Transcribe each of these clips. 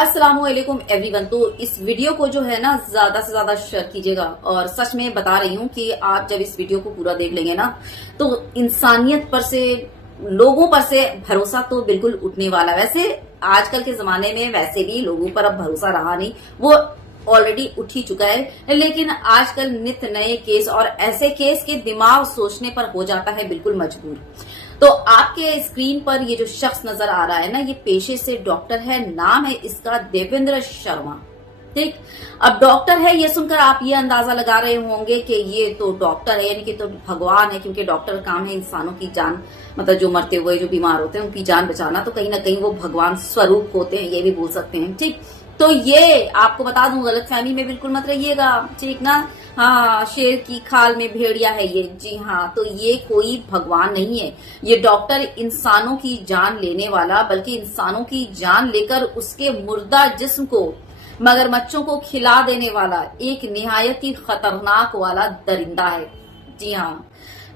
अस्सलामुअलैकुम एवरीवन। तो इस वीडियो को जो है ना ज्यादा से ज्यादा शेयर कीजिएगा। और सच में बता रही हूँ कि आप जब इस वीडियो को पूरा देख लेंगे ना तो इंसानियत पर से, लोगों पर से भरोसा तो बिल्कुल उठने वाला। वैसे आजकल के जमाने में वैसे भी लोगों पर अब भरोसा रहा नहीं, वो ऑलरेडी उठ ही चुका है। लेकिन आजकल नित नए केस और ऐसे केस के दिमाग सोचने पर हो जाता है बिल्कुल मजबूर। तो आपके स्क्रीन पर ये जो शख्स नजर आ रहा है ना, ये पेशे से डॉक्टर है। नाम है इसका देवेंद्र शर्मा। ठीक, अब डॉक्टर है ये सुनकर आप ये अंदाजा लगा रहे होंगे कि ये तो डॉक्टर है, यानी कि तो भगवान है, क्योंकि डॉक्टर का काम है इंसानों की जान, मतलब जो मरते हुए जो बीमार होते हैं उनकी जान बचाना। तो कहीं ना कहीं वो भगवान स्वरूप होते हैं, ये भी बोल सकते हैं। ठीक, तो ये आपको बता दूं, गलतफहमी में बिल्कुल मत रहिएगा, ठीक ना। हाँ, शेर की खाल में भेड़िया है ये, जी हाँ। तो ये कोई भगवान नहीं है, ये डॉक्टर इंसानों की जान लेने वाला, बल्कि इंसानों की जान लेकर उसके मुर्दा जिस्म को मगरमच्छों को खिला देने वाला एक निहायत ही खतरनाक वाला दरिंदा है। जी हाँ,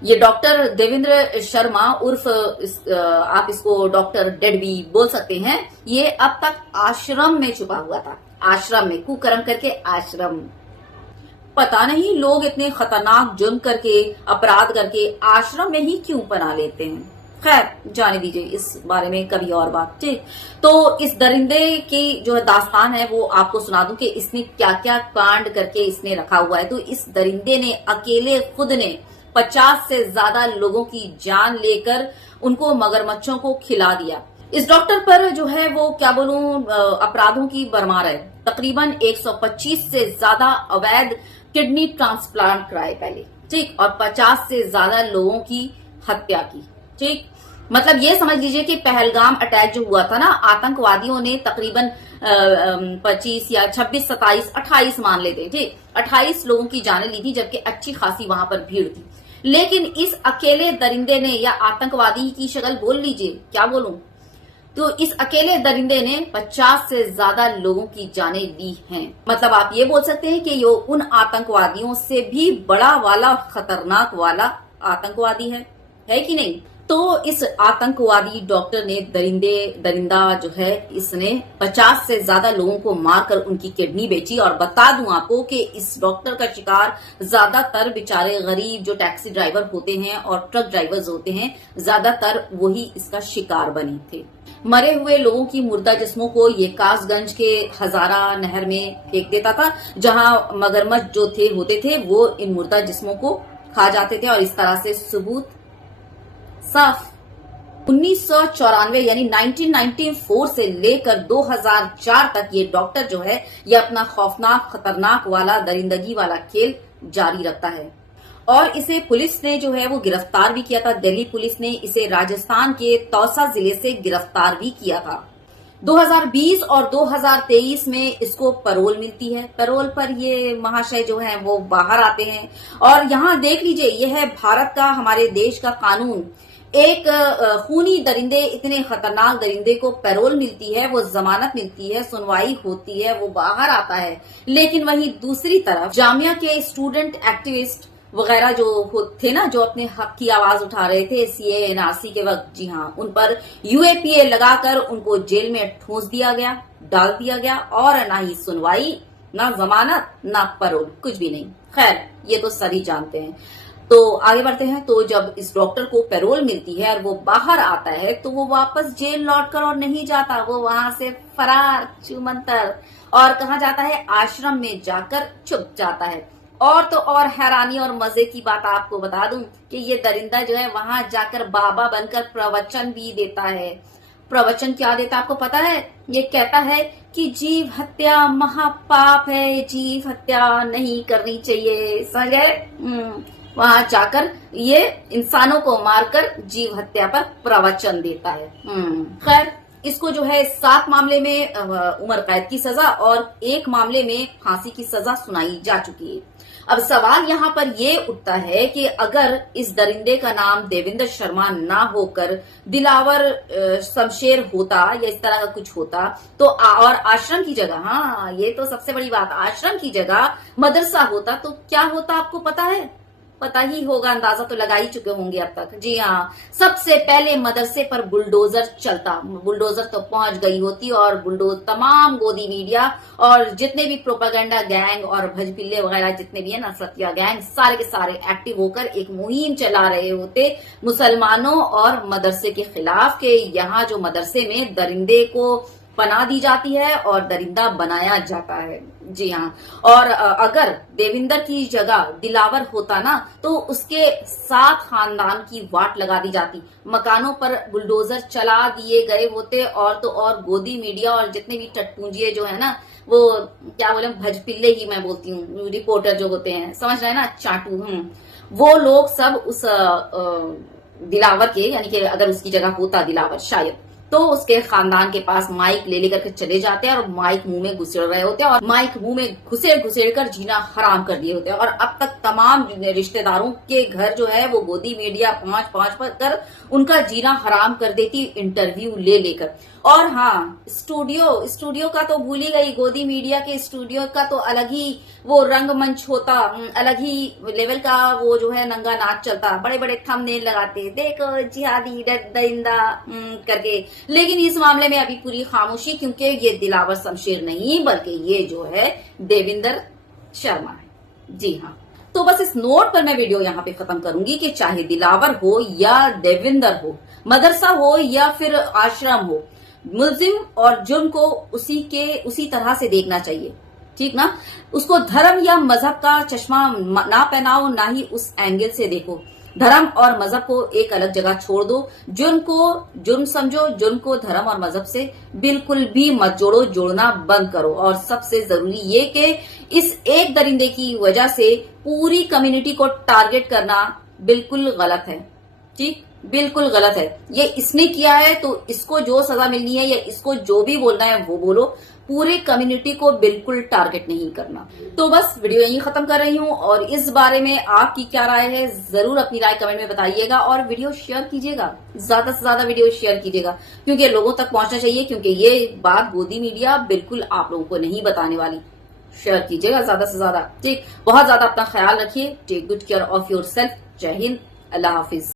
ये डॉक्टर देवेंद्र शर्मा उर्फ आप इसको डॉक्टर डेड भी बोल सकते हैं। ये अब तक आश्रम में छुपा हुआ था, आश्रम में कुकर्म करके आश्रम। पता नहीं लोग इतने खतरनाक जुर्म करके, अपराध करके आश्रम में ही क्यों पना लेते हैं। खैर जाने दीजिए, इस बारे में कभी और बात। ठीक, तो इस दरिंदे की जो दास्तान है वो आपको सुना दूं कि इसने क्या क्या कांड करके इसने रखा हुआ है। तो इस दरिंदे ने अकेले खुद ने 50 से ज्यादा लोगों की जान लेकर उनको मगरमच्छों को खिला दिया। इस डॉक्टर पर जो है वो क्या बोलूं, अपराधों की भरमार है। तकरीबन 125 से ज्यादा अवैध किडनी ट्रांसप्लांट कराए पहले, ठीक, और 50 से ज्यादा लोगों की हत्या की। ठीक, मतलब ये समझ लीजिए कि पहलगाम अटैक जो हुआ था ना, आतंकवादियों ने तकरीबन 25 या 26, 27, 28 मान लेते, ठीक, 28 लोगों की जानें ली थी, जबकि अच्छी खासी वहां पर भीड़ थी। लेकिन इस अकेले दरिंदे ने, या आतंकवादी की शक्ल बोल लीजिए, क्या बोलूं, तो इस अकेले दरिंदे ने 50 से ज्यादा लोगों की जानें ली हैं। मतलब आप ये बोल सकते हैं कि ये उन आतंकवादियों से भी बड़ा वाला, खतरनाक वाला आतंकवादी है कि नहीं। तो इस आतंकवादी डॉक्टर ने दरिंदा जो है, इसने 50 से ज्यादा लोगों को मारकर उनकी किडनी बेची। और बता दूं आपको कि इस डॉक्टर का शिकार ज्यादातर बेचारे गरीब जो टैक्सी ड्राइवर होते हैं और ट्रक ड्राइवर्स होते हैं, ज्यादातर वही इसका शिकार बने थे। मरे हुए लोगों की मुर्दा जिस्मों को ये कासगंज के हजारा नहर में फेंक देता था, जहां मगरमच्छ जो होते थे वो इन मुर्दा जिस्मों को खा जाते थे। और इस तरह से सबूत साफ। 1994 यानी 1994 से लेकर 2004 तक ये डॉक्टर जो है ये अपना खौफनाक, खतरनाक वाला दरिंदगी वाला खेल जारी रखता है। और इसे पुलिस ने जो है वो गिरफ्तार भी किया था। दिल्ली पुलिस ने इसे राजस्थान के तौसा जिले से गिरफ्तार भी किया था। 2020 और 2023 में इसको पैरोल मिलती है। पैरोल पर ये महाशय जो है वो बाहर आते हैं। और यहाँ देख लीजिए, यह है भारत का, हमारे देश का कानून। एक खूनी दरिंदे, इतने खतरनाक दरिंदे को पैरोल मिलती है, वो जमानत मिलती है, सुनवाई होती है, वो बाहर आता है। लेकिन वहीं दूसरी तरफ जामिया के स्टूडेंट एक्टिविस्ट वगैरह जो थे ना, जो अपने हक की आवाज उठा रहे थे सीए एनआरसी के वक्त, जी हाँ, उन पर यूएपीए लगाकर उनको जेल में ठूंस दिया गया, डाल दिया गया। और ना ही सुनवाई, ना जमानत, ना पैरोल, कुछ भी नहीं। खैर ये तो सभी जानते हैं। तो आगे बढ़ते हैं। तो जब इस डॉक्टर को पैरोल मिलती है और वो बाहर आता है, तो वो वापस जेल लौटकर और नहीं जाता, वो वहां से फरार चुमंतर, और कहा जाता है आश्रम में जाकर छुप जाता है। और तो और हैरानी और मजे की बात आपको बता दूं कि ये दरिंदा जो है वहां जाकर बाबा बनकर प्रवचन भी देता है। प्रवचन क्या देता है आपको पता है? ये कहता है कि जीव हत्या महापाप है, जीव हत्या नहीं करनी चाहिए, समझ गए। वहां जाकर ये इंसानों को मारकर जीव हत्या पर प्रवचन देता है। खैर इसको जो है 7 मामले में उम्र कैद की सजा और 1 मामले में फांसी की सजा सुनाई जा चुकी है। अब सवाल यहाँ पर ये उठता है कि अगर इस दरिंदे का नाम देवेंद्र शर्मा ना होकर दिलावर शमशेर होता या इस तरह का कुछ होता, तो और आश्रम की जगह, हाँ ये तो सबसे बड़ी बात, आश्रम की जगह मदरसा होता, तो क्या होता आपको पता है? पता ही होगा, अंदाजा तो लगा ही चुके होंगे अब तक। जी हाँ, सबसे पहले मदरसे पर बुलडोजर चलता, बुलडोजर तो पहुंच गई होती और बुलडोज तमाम गोदी मीडिया और जितने भी प्रोपागेंडा गैंग और भजपिल्ले वगैरह जितने भी है ना, सत्या गैंग, सारे के सारे एक्टिव होकर एक मुहिम चला रहे होते मुसलमानों और मदरसे के खिलाफ के यहाँ जो मदरसे में दरिंदे को पनाह दी जाती है और दरिंदा बनाया जाता है। जी हाँ, और अगर देविंदर की जगह दिलावर होता ना तो उसके 7 खानदान की वाट लगा दी जाती, मकानों पर बुलडोजर चला दिए गए होते और तो और गोदी मीडिया और जितने भी टटपूंजिए जो है ना, वो क्या बोले, भजपिल्ले ही मैं बोलती हूँ, रिपोर्टर जो होते हैं, समझ रहे हैं ना, चाटू, वो लोग सब उस दिलावर के, यानी कि अगर उसकी जगह होता दिलावर शायद, तो उसके खानदान के पास माइक ले लेकर के चले जाते हैं और माइक मुंह में घुसेड़ रहे होते हैं और माइक मुंह में घुसेड़ कर जीना हराम कर दिए होते हैं। और अब तक तमाम रिश्तेदारों के घर जो है वो गोदी मीडिया पहुंच कर उनका जीना हराम कर देती, इंटरव्यू ले लेकर। और हाँ, स्टूडियो का तो भूल ही गई, गोदी मीडिया के स्टूडियो का तो अलग ही वो रंगमंच होता, अलग ही लेवल का वो जो है नंगा नाच चलता, बड़े बड़े थंबनेल लगाते, देखो जिहादी दरिंदा करके। लेकिन इस मामले में अभी पूरी खामोशी, क्योंकि ये दिलावर शमशेर नहीं बल्कि ये जो है देविंदर शर्मा है। जी हाँ, तो बस इस नोट पर मैं वीडियो यहाँ पे खत्म करूंगी कि चाहे दिलावर हो या देविंदर हो, मदरसा हो या फिर आश्रम हो, मुल्जिम और जुर्म को उसी तरह से देखना चाहिए, ठीक ना। उसको धर्म या मजहब का चश्मा ना पहनाओ, ना ही उस एंगल से देखो। धर्म और मजहब को एक अलग जगह छोड़ दो, जुर्म को जुर्म समझो, जुर्म को धर्म और मजहब से बिल्कुल भी मत जोड़ो, जोड़ना बंद करो। और सबसे जरूरी ये कि इस एक दरिंदे की वजह से पूरी कम्युनिटी को टारगेट करना बिल्कुल गलत है, ठीक, बिल्कुल गलत है। ये इसने किया है तो इसको जो सजा मिलनी है या इसको जो भी बोलना है वो बोलो, पूरी कम्युनिटी को बिल्कुल टारगेट नहीं करना। तो बस वीडियो यहीं खत्म कर रही हूँ और इस बारे में आपकी क्या राय है जरूर अपनी राय कमेंट में बताइएगा और वीडियो शेयर कीजिएगा, ज्यादा से ज्यादा वीडियो शेयर कीजिएगा, क्योंकि लोगों तक पहुंचना चाहिए, क्योंकि ये बात गोदी मीडिया बिल्कुल आप लोगों को नहीं बताने वाली। शेयर कीजिएगा ज्यादा से ज्यादा, ठीक। बहुत ज्यादा अपना ख्याल रखिए, take good care of yourself. जय हिंद, अल्लाह हाफिज।